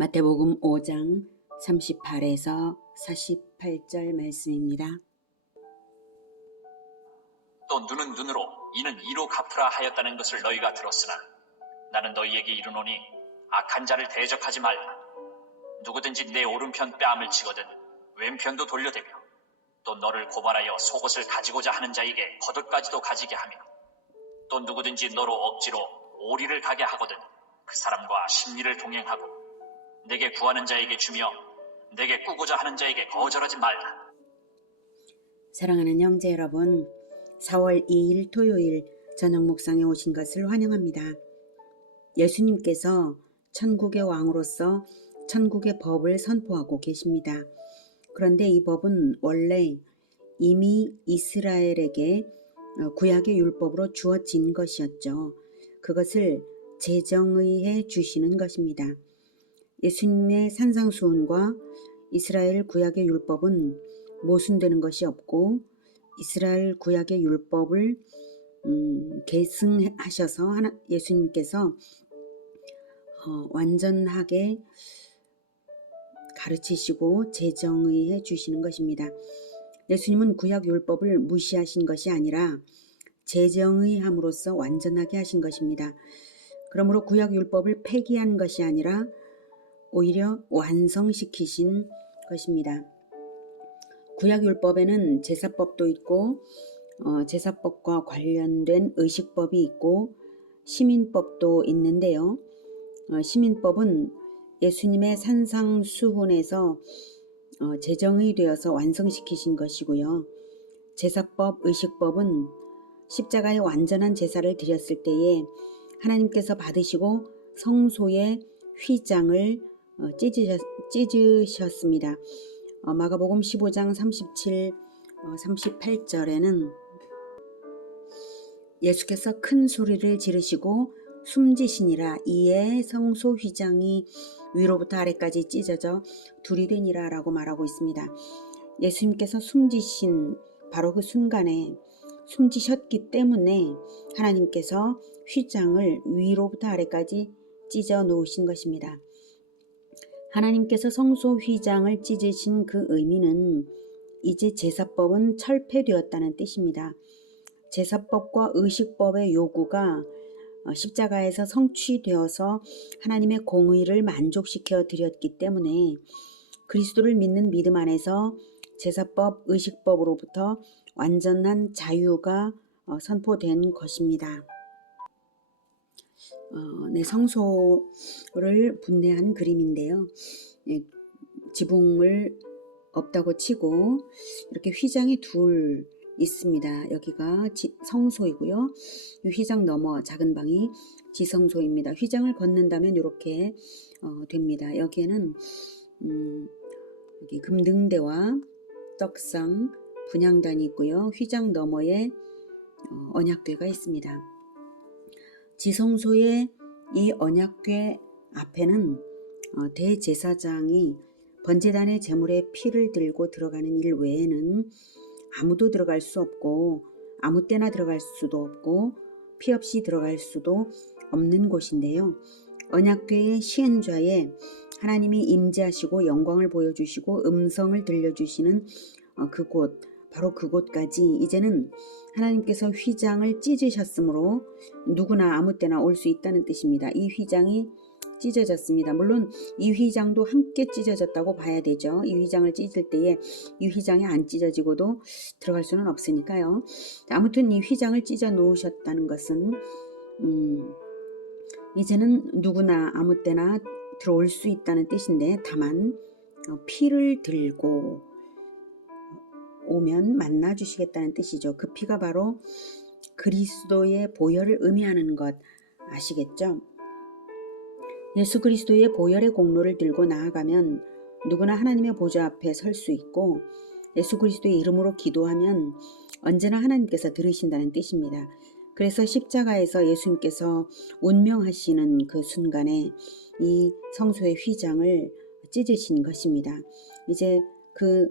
마태복음 5장 38에서 48절 말씀입니다. 또 눈은 눈으로 이는 이로 갚으라 하였다는 것을 너희가 들었으나 나는 너희에게 이르노니 악한 자를 대적하지 말라. 누구든지 내 오른편 뺨을 치거든 왼편도 돌려대며 또 너를 고발하여 속옷을 가지고자 하는 자에게 겉옷까지도 가지게 하며 또 누구든지 너로 억지로 오리를 가게 하거든 그 사람과 십리를 동행하고 내게 구하는 자에게 주며 내게 꾸고자 하는 자에게 거절하지 말라. 사랑하는 형제 여러분, 4월 2일 토요일 저녁 묵상에 오신 것을 환영합니다. 예수님께서 천국의 왕으로서 천국의 법을 선포하고 계십니다. 그런데 이 법은 원래 이미 이스라엘에게 구약의 율법으로 주어진 것이었죠. 그것을 제정의해 주시는 것입니다. 예수님의 산상수훈과 이스라엘 구약의 율법은 모순되는 것이 없고 이스라엘 구약의 율법을 계승하셔서 예수님께서 완전하게 가르치시고 제정의해 주시는 것입니다. 예수님은 구약 율법을 무시하신 것이 아니라 제정의함으로써 완전하게 하신 것입니다. 그러므로 구약 율법을 폐기한 것이 아니라 오히려 완성시키신 것입니다. 구약 율법에는 제사법도 있고 제사법과 관련된 의식법이 있고 시민법도 있는데요. 시민법은 예수님의 산상수훈에서 제정이 되어서 완성시키신 것이고요. 제사법, 의식법은 십자가의 완전한 제사를 드렸을 때에 하나님께서 받으시고 성소의 휘장을 찢으셨습니다. 마가복음 15장 37, 38절에는 예수께서 큰 소리를 지르시고 숨지시니라 이에 성소 휘장이 위로부터 아래까지 찢어져 둘이 되니라 라고 말하고 있습니다. 예수님께서 숨지신 바로 그 순간에 숨지셨기 때문에 하나님께서 휘장을 위로부터 아래까지 찢어 놓으신 것입니다. 하나님께서 성소 휘장을 찢으신 그 의미는 이제 제사법은 철폐되었다는 뜻입니다. 제사법과 의식법의 요구가 십자가에서 성취되어서 하나님의 공의를 만족시켜 드렸기 때문에 그리스도를 믿는 믿음 안에서 제사법, 의식법으로부터 완전한 자유가 선포된 것입니다. 성소를 분내한 그림인데요. 지붕을 없다고 치고 이렇게 휘장이 둘 있습니다. 여기가 성소이고요. 이 휘장 너머 작은 방이 지성소입니다. 휘장을 걷는다면 이렇게 됩니다. 여기에는 여기 금등대와 떡상, 분향단이 있고요. 휘장 너머에 언약궤가 있습니다. 지성소의 이 언약궤 앞에는 대제사장이 번제단의 제물에 피를 들고 들어가는 일 외에는 아무도 들어갈 수 없고 아무 때나 들어갈 수도 없고 피 없이 들어갈 수도 없는 곳인데요. 언약궤의 시은좌에 하나님이 임재하시고 영광을 보여주시고 음성을 들려주시는 그곳, 바로 그곳까지 이제는 하나님께서 휘장을 찢으셨으므로 누구나 아무 때나 올 수 있다는 뜻입니다. 이 휘장이 찢어졌습니다. 물론 이 휘장도 함께 찢어졌다고 봐야 되죠. 이 휘장을 찢을 때에 이 휘장이 안 찢어지고도 들어갈 수는 없으니까요. 아무튼 이 휘장을 찢어 놓으셨다는 것은 이제는 누구나 아무 때나 들어올 수 있다는 뜻인데 다만 피를 들고 오면 만나 주시겠다는 뜻이죠. 그 피가 바로 그리스도의 보혈을 의미하는 것 아시겠죠? 예수 그리스도의 보혈의 공로를 들고 나아가면 누구나 하나님의 보좌 앞에 설 수 있고 예수 그리스도의 이름으로 기도하면 언제나 하나님께서 들으신다는 뜻입니다. 그래서 십자가에서 예수님께서 운명하시는 그 순간에 이 성소의 휘장을 찢으신 것입니다. 이제 그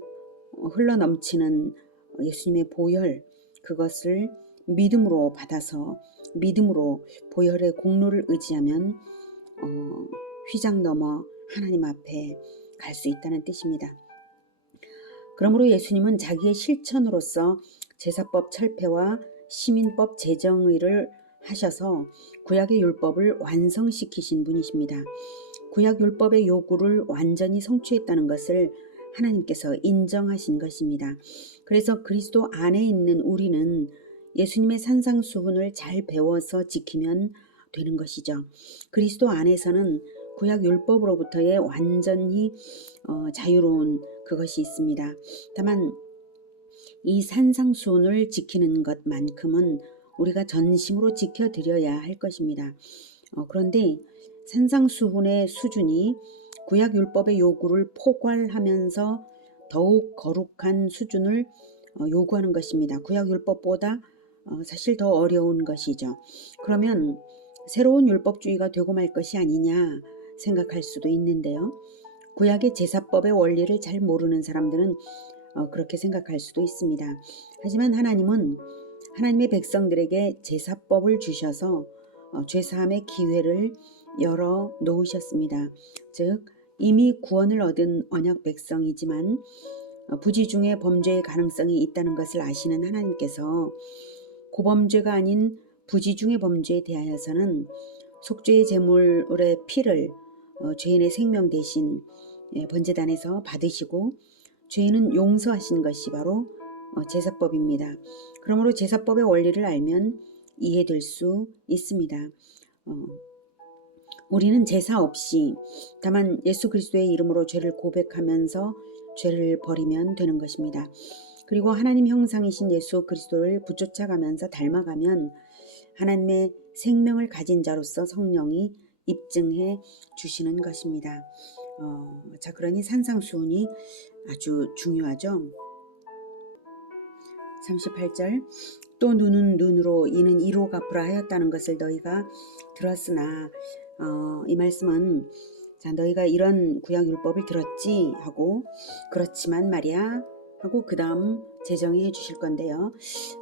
흘러넘치는 예수님의 보혈, 그것을 믿음으로 받아서 믿음으로 보혈의 공로를 의지하면 휘장 넘어 하나님 앞에 갈 수 있다는 뜻입니다. 그러므로 예수님은 자기의 실천으로서 제사법 철폐와 시민법 제정의를 하셔서 구약의 율법을 완성시키신 분이십니다. 구약 율법의 요구를 완전히 성취했다는 것을 하나님께서 인정하신 것입니다. 그래서 그리스도 안에 있는 우리는 예수님의 산상수훈을 잘 배워서 지키면 되는 것이죠. 그리스도 안에서는 구약 율법으로부터의 완전히 자유로운 그것이 있습니다. 다만 이 산상수훈을 지키는 것만큼은 우리가 전심으로 지켜드려야 할 것입니다. 그런데 산상수훈의 수준이 구약 율법의 요구를 포괄하면서 더욱 거룩한 수준을 요구하는 것입니다. 구약 율법보다 사실 더 어려운 것이죠. 그러면 새로운 율법주의가 되고 말 것이 아니냐 생각할 수도 있는데요. 구약의 제사법의 원리를 잘 모르는 사람들은 그렇게 생각할 수도 있습니다. 하지만 하나님은 하나님의 백성들에게 제사법을 주셔서 죄사함의 기회를 열어 놓으셨습니다. 즉 이미 구원을 얻은 언약 백성이지만 부지 중에 범죄의 가능성이 있다는 것을 아시는 하나님께서 고범죄가 아닌 부지 중의 범죄에 대하여서는 속죄의 제물의 피를 죄인의 생명 대신 번제단에서 받으시고 죄인은 용서하신 것이 바로 제사법입니다. 그러므로 제사법의 원리를 알면 이해될 수 있습니다. 우리는 제사 없이 다만 예수 그리스도의 이름으로 죄를 고백하면서 죄를 버리면 되는 것입니다. 그리고 하나님 형상이신 예수 그리스도를 부쫓아가면서 닮아가면 하나님의 생명을 가진 자로서 성령이 입증해 주시는 것입니다. 자, 그러니 산상수훈이 아주 중요하죠. 38절 또 눈은 눈으로 이는 이로 갚으라 하였다는 것을 너희가 들었으나 이 말씀은 자, 너희가 이런 구약율법을 들었지 하고 그렇지만 말이야 하고 그 다음 제정해 주실 건데요.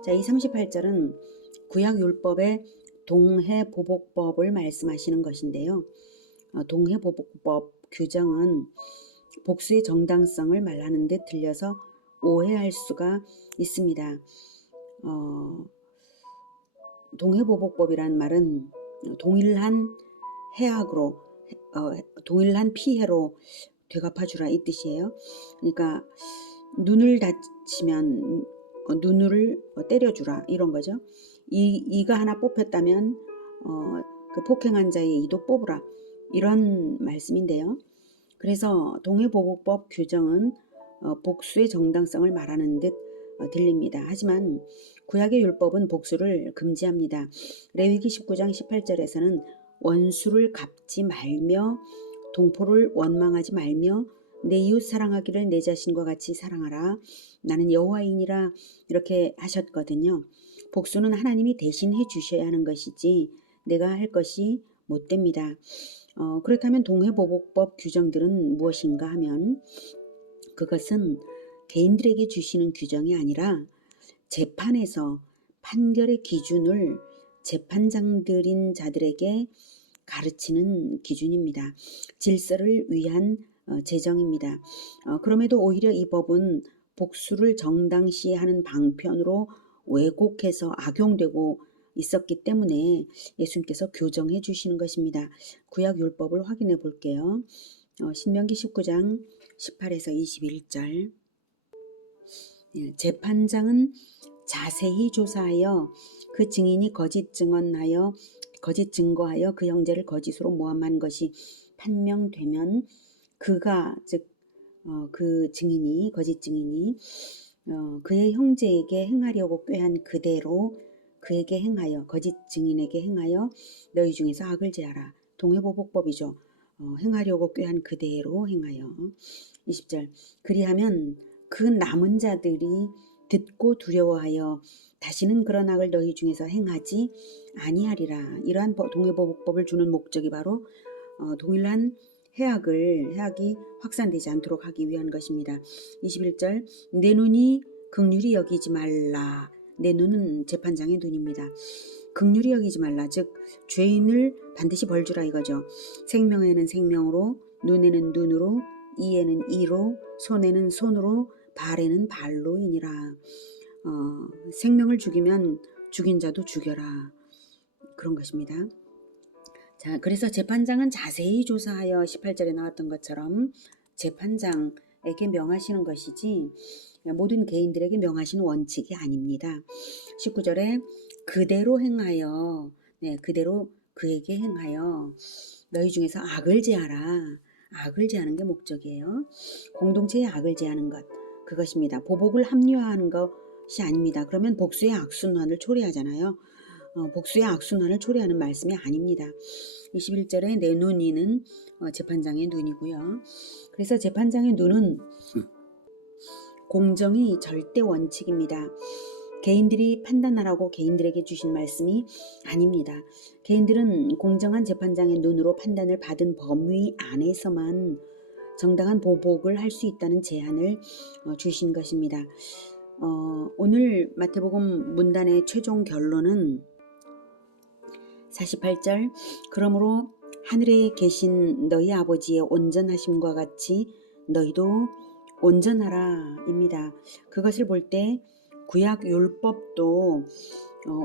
자, 이 38절은 구약율법의 동해보복법을 말씀하시는 것인데요. 동해보복법 규정은 복수의 정당성을 말하는 듯 들려서 오해할 수가 있습니다. 동해보복법이란 말은 동일한 해악으로 동일한 피해로 되갚아주라 이 뜻이에요. 그러니까 눈을 다치면 눈을 때려주라 이런 거죠. 이가 하나 뽑혔다면 그 폭행한 자의 이도 뽑으라 이런 말씀인데요. 그래서 동해보복법 규정은 복수의 정당성을 말하는 듯 들립니다. 하지만 구약의 율법은 복수를 금지합니다. 레위기 19장 18절에서는 원수를 갚지 말며 동포를 원망하지 말며 내 이웃 사랑하기를 내 자신과 같이 사랑하라. 나는 여호와이니라 이렇게 하셨거든요. 복수는 하나님이 대신해 주셔야 하는 것이지 내가 할 것이 못 됩니다. 그렇다면 동해보복법 규정들은 무엇인가 하면 그것은 개인들에게 주시는 규정이 아니라 재판에서 판결의 기준을 재판장들인 자들에게 가르치는 기준입니다. 질서를 위한 제정입니다. 그럼에도 오히려 이 법은 복수를 정당시하는 방편으로 왜곡해서 악용되고 있었기 때문에 예수님께서 교정해 주시는 것입니다. 구약율법을 확인해 볼게요. 신명기 19장 18에서 21절 재판장은 자세히 조사하여 그 증인이 거짓 증거하여 그 형제를 거짓으로 모함한 것이 판명되면 그가 즉 그 증인이 거짓 증인이 그의 형제에게 행하려고 꾀한 그대로 그에게 행하여 거짓 증인에게 행하여 너희 중에서 악을 제하라. 동해보복법이죠. 행하려고 꾀한 그대로 행하여 20절 그리하면 그 남은 자들이 듣고 두려워하여 다시는 그런 악을 너희 중에서 행하지 아니하리라. 이러한 동해보복법을 주는 목적이 바로 동일한 해악이 확산되지 않도록 하기 위한 것입니다. 21절 내 눈이 긍휼히 여기지 말라. 내 눈은 재판장의 눈입니다. 긍휼히 여기지 말라. 즉 죄인을 반드시 벌주라 이거죠. 생명에는 생명으로 눈에는 눈으로, 이에는 이로, 손에는 손으로, 발에는 발로이니라. 생명을 죽이면 죽인 자도 죽여라. 그런 것입니다. 자, 그래서 재판장은 자세히 조사하여 18절에 나왔던 것처럼 재판장에게 명하시는 것이지 모든 개인들에게 명하시는 원칙이 아닙니다. 19절에 그대로 행하여, 그대로 그에게 행하여 너희 중에서 악을 제하라. 악을 제하는 게 목적이에요. 공동체의 악을 제하는 것, 그것입니다. 보복을 합리화하는 것이 아닙니다. 그러면 복수의 악순환을 초래하잖아요. 복수의 악순환을 초래하는 말씀이 아닙니다. 21절에 내 눈이는 재판장의 눈이고요. 그래서 재판장의 눈은 공정이 절대 원칙입니다. 개인들이 판단하라고 개인들에게 주신 말씀이 아닙니다. 개인들은 공정한 재판장의 눈으로 판단을 받은 범위 안에서만 정당한 보복을 할 수 있다는 제한을 주신 것입니다. 오늘 마태복음 문단의 최종 결론은 48절 그러므로 하늘에 계신 너희 아버지의 온전하심과 같이 너희도 온전하라 입니다. 그것을 볼 때 구약 율법도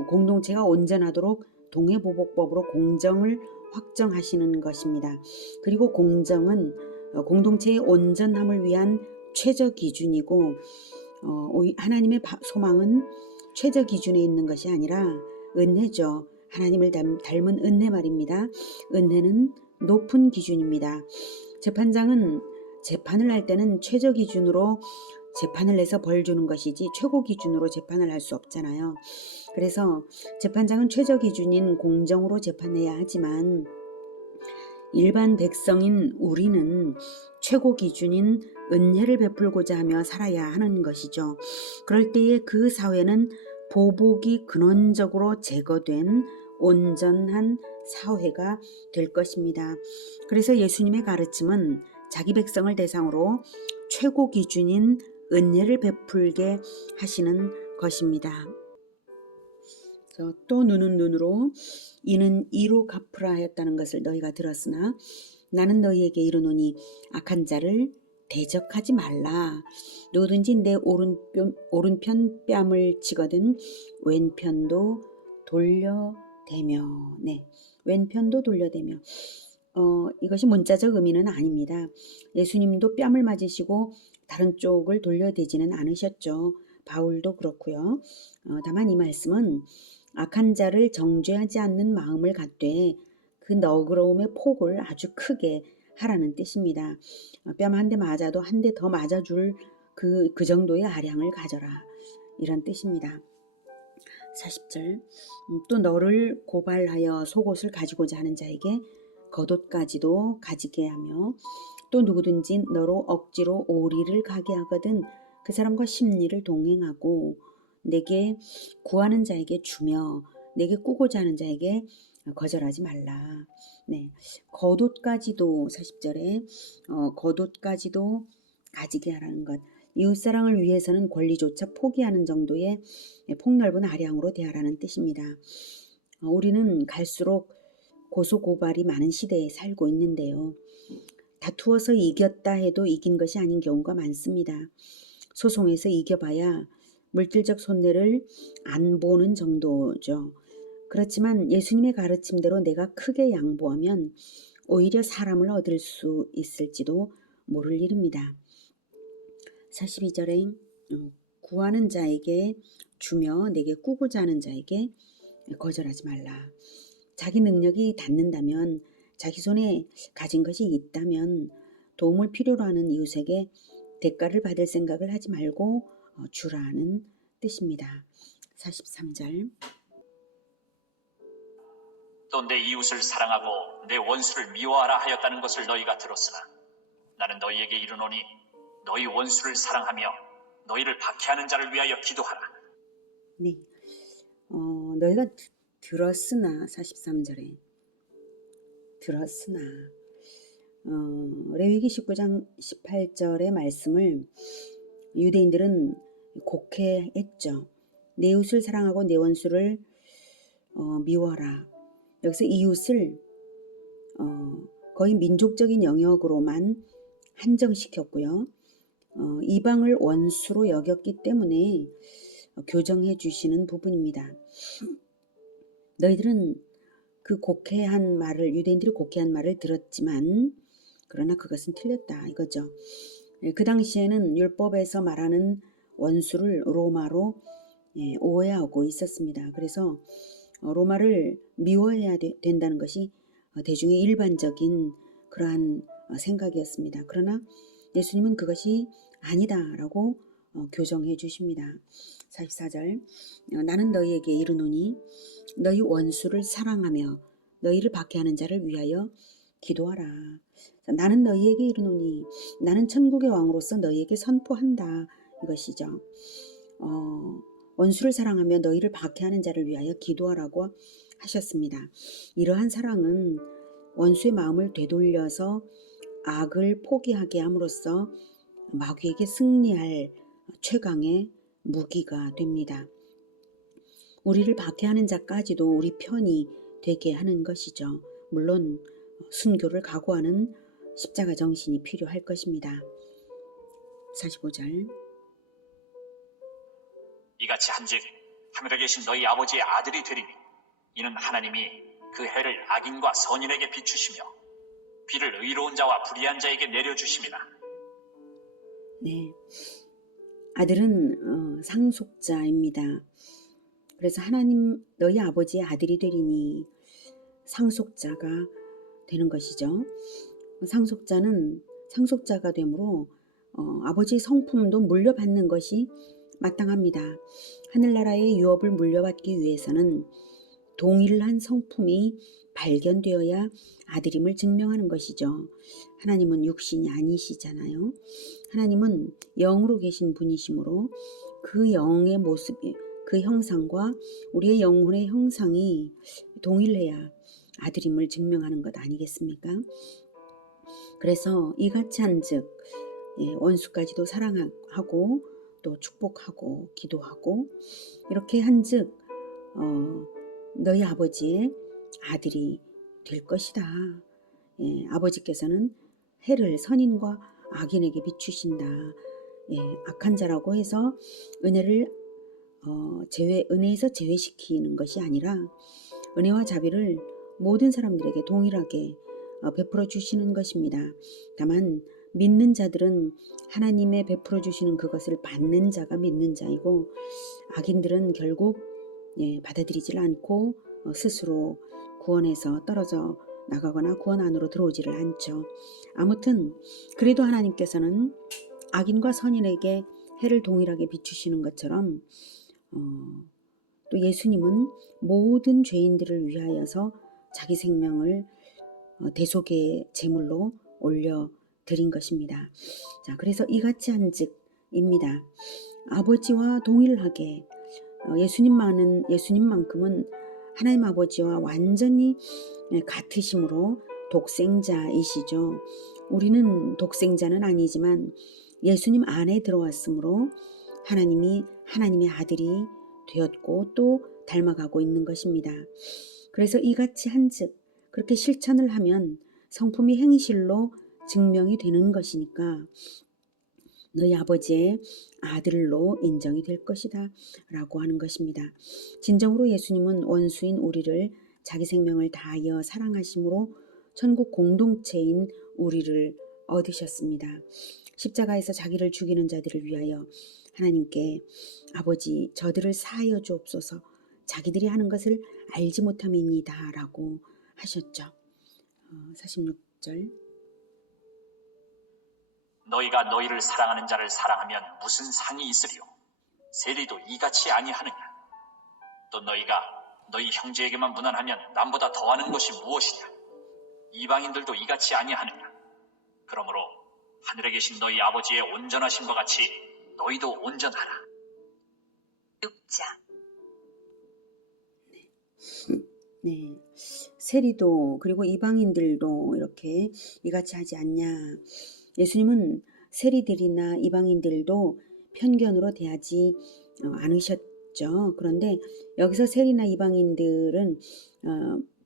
공동체가 온전하도록 동해보복법으로 공정을 확정하시는 것입니다. 그리고 공정은 공동체의 온전함을 위한 최저 기준이고 하나님의 소망은 최저 기준에 있는 것이 아니라 은혜죠. 하나님을 닮은 은혜 말입니다. 은혜는 높은 기준입니다. 재판장은 재판을 할 때는 최저 기준으로 재판을 내서 벌 주는 것이지 최고 기준으로 재판을 할 수 없잖아요. 그래서 재판장은 최저 기준인 공정으로 재판해야 하지만 일반 백성인 우리는 최고 기준인 은혜를 베풀고자 하며 살아야 하는 것이죠. 그럴 때에 그 사회는 보복이 근원적으로 제거된 온전한 사회가 될 것입니다. 그래서 예수님의 가르침은 자기 백성을 대상으로 최고 기준인 은혜를 베풀게 하시는 것입니다. 또 눈은 눈으로 이는 이로 갚으라 하였다는 것을 너희가 들었으나 나는 너희에게 이르노니 악한 자를 대적하지 말라. 누구든지 내 오른편 뺨을 치거든 왼편도 돌려대며. 왼편도 돌려대며. 이것이 문자적 의미는 아닙니다. 예수님도 뺨을 맞으시고 다른 쪽을 돌려대지는 않으셨죠. 바울도 그렇고요. 다만 이 말씀은 악한 자를 정죄하지 않는 마음을 갖되 그 너그러움의 폭을 아주 크게 하라는 뜻입니다. 뺨 한 대 맞아도 한 대 더 맞아줄 그 정도의 아량을 가져라. 이런 뜻입니다. 40절 또 너를 고발하여 속옷을 가지고자 하는 자에게 겉옷까지도 가지게 하며 또 누구든지 너로 억지로 오리를 가게 하거든 그 사람과 심리를 동행하고 내게 구하는 자에게 주며 내게 꾸고자 하는 자에게 거절하지 말라. 겉옷까지도 40절에 겉옷까지도 가지게 하라는 것. 이웃사랑을 위해서는 권리조차 포기하는 정도의 폭넓은 아량으로 대하라는 뜻입니다. 우리는 갈수록 고소고발이 많은 시대에 살고 있는데요. 다투어서 이겼다 해도 이긴 것이 아닌 경우가 많습니다. 소송에서 이겨봐야 물질적 손해를 안 보는 정도죠. 그렇지만 예수님의 가르침대로 내가 크게 양보하면 오히려 사람을 얻을 수 있을지도 모를 일입니다. 42절에 구하는 자에게 주며 내게 꾸고자 하는 자에게 거절하지 말라. 자기 능력이 닿는다면 자기 손에 가진 것이 있다면 도움을 필요로 하는 이웃에게 대가를 받을 생각을 하지 말고 주라는 뜻입니다. 43절 또 내 이웃을 사랑하고 내 원수를 미워하라 하였다는 것을 너희가 들었으나 나는 너희에게 이르노니 너희 원수를 사랑하며 너희를 박해하는 자를 위하여 기도하라. 너희가 들었으나 43절에 들었으나 레위기 19장 18절의 말씀을 유대인들은 곡해했죠. 내 이웃을 사랑하고 내 원수를 미워하라. 여기서 이웃을 거의 민족적인 영역으로만 한정시켰고요. 이방을 원수로 여겼기 때문에 교정해 주시는 부분입니다. 너희들은 그 곡해한 말을, 유대인들이 곡해한 말을 들었지만 그러나 그것은 틀렸다 이거죠. 그 당시에는 율법에서 말하는 원수를 로마로 오해하고 있었습니다. 그래서 로마를 미워해야 된다는 것이 대중의 일반적인 그러한 생각이었습니다. 그러나 예수님은 그것이 아니다라고 교정해 주십니다. 44절 나는 너희에게 이르노니 너희 원수를 사랑하며 너희를 박해하는 자를 위하여 기도하라. 나는 너희에게 이르노니 나는 천국의 왕으로서 너희에게 선포한다 이것이죠. 원수를 사랑하며 너희를 박해하는 자를 위하여 기도하라고 하셨습니다. 이러한 사랑은 원수의 마음을 되돌려서 악을 포기하게 함으로써 마귀에게 승리할 최강의 무기가 됩니다. 우리를 박해하는 자까지도 우리 편이 되게 하는 것이죠. 물론 순교를 각오하는 십자가 정신이 필요할 것입니다. 45절 이같이 한즉 하늘에 계신 너희 아버지의 아들이 되리니 이는 하나님이 그 해를 악인과 선인에게 비추시며 비를 의로운 자와 불의한 자에게 내려주심이라. 네, 아들은 상속자입니다. 그래서 하나님 너희 아버지의 아들이 되리니 상속자가 되는 것이죠. 상속자는 상속자가 되므로 아버지의 성품도 물려받는 것이 마땅합니다. 하늘나라의 유업을 물려받기 위해서는 동일한 성품이 발견되어야 아들임을 증명하는 것이죠. 하나님은 육신이 아니시잖아요. 하나님은 영으로 계신 분이시므로 그 영의 모습이, 그 형상과 우리의 영혼의 형상이 동일해야 아들임을 증명하는 것 아니겠습니까? 그래서 이같이 한즉 원수까지도 사랑하고 또 축복하고 기도하고 이렇게 한즉 너희 아버지의 아들이 될 것이다. 아버지께서는 해를 선인과 악인에게 비추신다. 악한 자라고 해서 은혜를 은혜에서 제외시키는 것이 아니라 은혜와 자비를 모든 사람들에게 동일하게 베풀어 주시는 것입니다. 다만 믿는 자들은 하나님의 베풀어 주시는 그것을 받는 자가 믿는 자이고 악인들은 결국 받아들이질 않고 스스로 구원에서 떨어져 나가거나 구원 안으로 들어오지를 않죠. 아무튼 그래도 하나님께서는 악인과 선인에게 해를 동일하게 비추시는 것처럼 또 예수님은 모든 죄인들을 위하여서 자기 생명을 대속의 제물로 올려 드린 것입니다. 자, 그래서 이같이 한즉입니다. 아버지와 동일하게 예수님만큼은 하나님 아버지와 완전히 같으심으로 독생자이시죠. 우리는 독생자는 아니지만 예수님 안에 들어왔으므로 하나님이 하나님의 아들이 되었고 또 닮아가고 있는 것입니다. 그래서 이같이 한즉 그렇게 실천을 하면 성품이 행실로 증명이 되는 것이니까 너희 아버지의 아들로 인정이 될 것이다 라고 하는 것입니다. 진정으로 예수님은 원수인 우리를 자기 생명을 다하여 사랑하심으로 천국 공동체인 우리를 얻으셨습니다. 십자가에서 자기를 죽이는 자들을 위하여 하나님께 아버지 저들을 사하여 주옵소서 자기들이 하는 것을 알지 못함이니이다 라고 하셨죠. 46절 너희가 너희를 사랑하는 자를 사랑하면 무슨 상이 있으리요? 세리도 이같이 아니하느냐? 또 너희가 너희 형제에게만 무난하면 남보다 더하는 것이 무엇이냐? 이방인들도 이같이 아니하느냐? 그러므로 하늘에 계신 너희 아버지의 온전하심과 같이 너희도 온전하라. 6장 네, 세리도 그리고 이방인들도 이렇게 이같이 하지 않냐. 예수님은 세리들이나 이방인들도 편견으로 대하지 않으셨죠. 그런데 여기서 세리나 이방인들은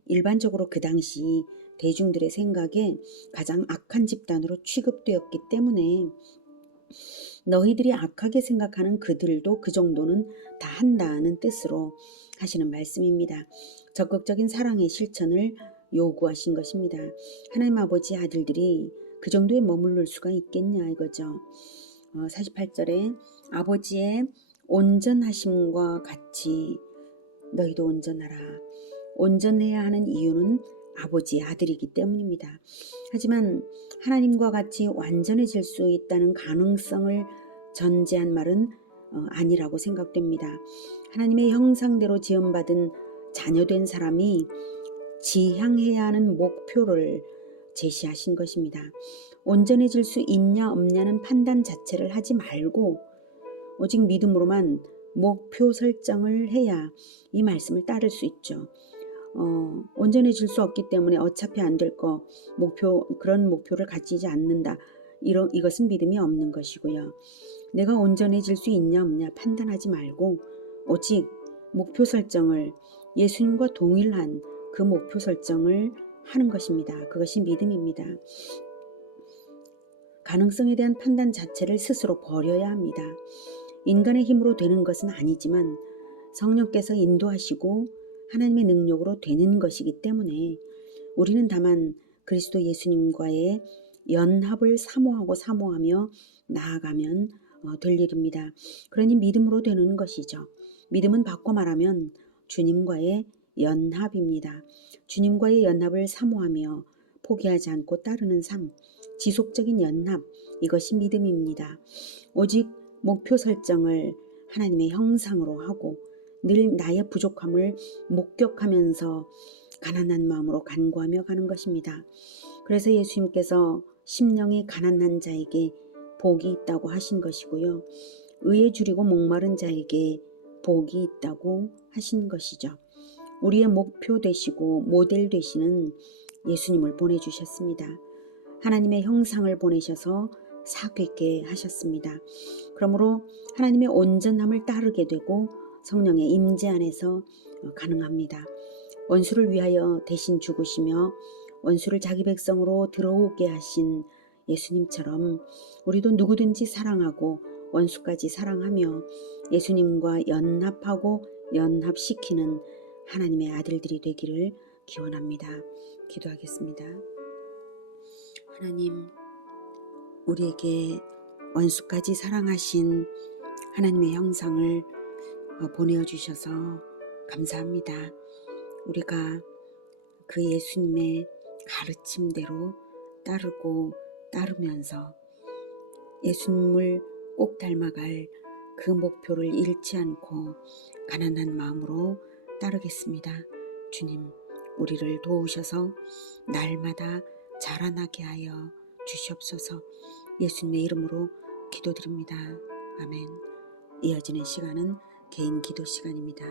일반적으로 그 당시 대중들의 생각에 가장 악한 집단으로 취급되었기 때문에 너희들이 악하게 생각하는 그들도 그 정도는 다 한다는 뜻으로 하시는 말씀입니다. 적극적인 사랑의 실천을 요구하신 것입니다. 하나님 아버지 아들들이 그 정도에 머무를 수가 있겠냐 이거죠. 48절에 아버지의 온전하심과 같이 너희도 온전하라. 온전해야 하는 이유는 아버지의 아들이기 때문입니다. 하지만 하나님과 같이 완전해질 수 있다는 가능성을 전제한 말은 아니라고 생각됩니다. 하나님의 형상대로 지음받은 자녀된 사람이 지향해야 하는 목표를 제시하신 것입니다. 온전해질 수 있냐 없냐는 판단 자체를 하지 말고 오직 믿음으로만 목표 설정을 해야 이 말씀을 따를 수 있죠. 온전해질 수 없기 때문에 어차피 안 될 거 그런 목표를 가지지 않는다. 이것은 믿음이 없는 것이고요. 내가 온전해질 수 있냐 없냐 판단하지 말고 오직 목표 설정을 예수님과 동일한 그 목표 설정을 하는 것입니다. 그것이 믿음입니다. 가능성에 대한 판단 자체를 스스로 버려야 합니다. 인간의 힘으로 되는 것은 아니지만 성령께서 인도하시고 하나님의 능력으로 되는 것이기 때문에 우리는 다만 그리스도 예수님과의 연합을 사모하며 나아가면 될 일입니다. 그러니 믿음으로 되는 것이죠. 믿음은 바꿔 말하면 주님과의 연합입니다. 주님과의 연합을 사모하며 포기하지 않고 따르는 삶, 지속적인 연합, 이것이 믿음입니다. 오직 목표 설정을 하나님의 형상으로 하고 늘 나의 부족함을 목격하면서 가난한 마음으로 간구하며 가는 것입니다. 그래서 예수님께서 심령이 가난한 자에게 복이 있다고 하신 것이고요. 의에 줄이고 목마른 자에게 복이 있다고 하신 것이죠. 우리의 목표 되시고 모델 되시는 예수님을 보내주셨습니다. 하나님의 형상을 보내셔서 사귀게 하셨습니다. 그러므로 하나님의 온전함을 따르게 되고 성령의 임재 안에서 가능합니다. 원수를 위하여 대신 죽으시며 원수를 자기 백성으로 들어오게 하신 예수님처럼 우리도 누구든지 사랑하고 원수까지 사랑하며 예수님과 연합하고 연합시키는 하나님의 아들들이 되기를 기원합니다. 기도하겠습니다. 하나님, 우리에게 원수까지 사랑하신 하나님의 형상을 보내어 주셔서 감사합니다. 우리가 그 예수님의 가르침대로 따르면서 예수님을 꼭 닮아갈 그 목표를 잃지 않고 가난한 마음으로 따르겠습니다. 주님, 우리를 도우셔서 날마다 자라나게 하여 주시옵소서. 예수님의 이름으로 기도드립니다. 아멘. 이어지는 시간은 개인 기도 시간입니다.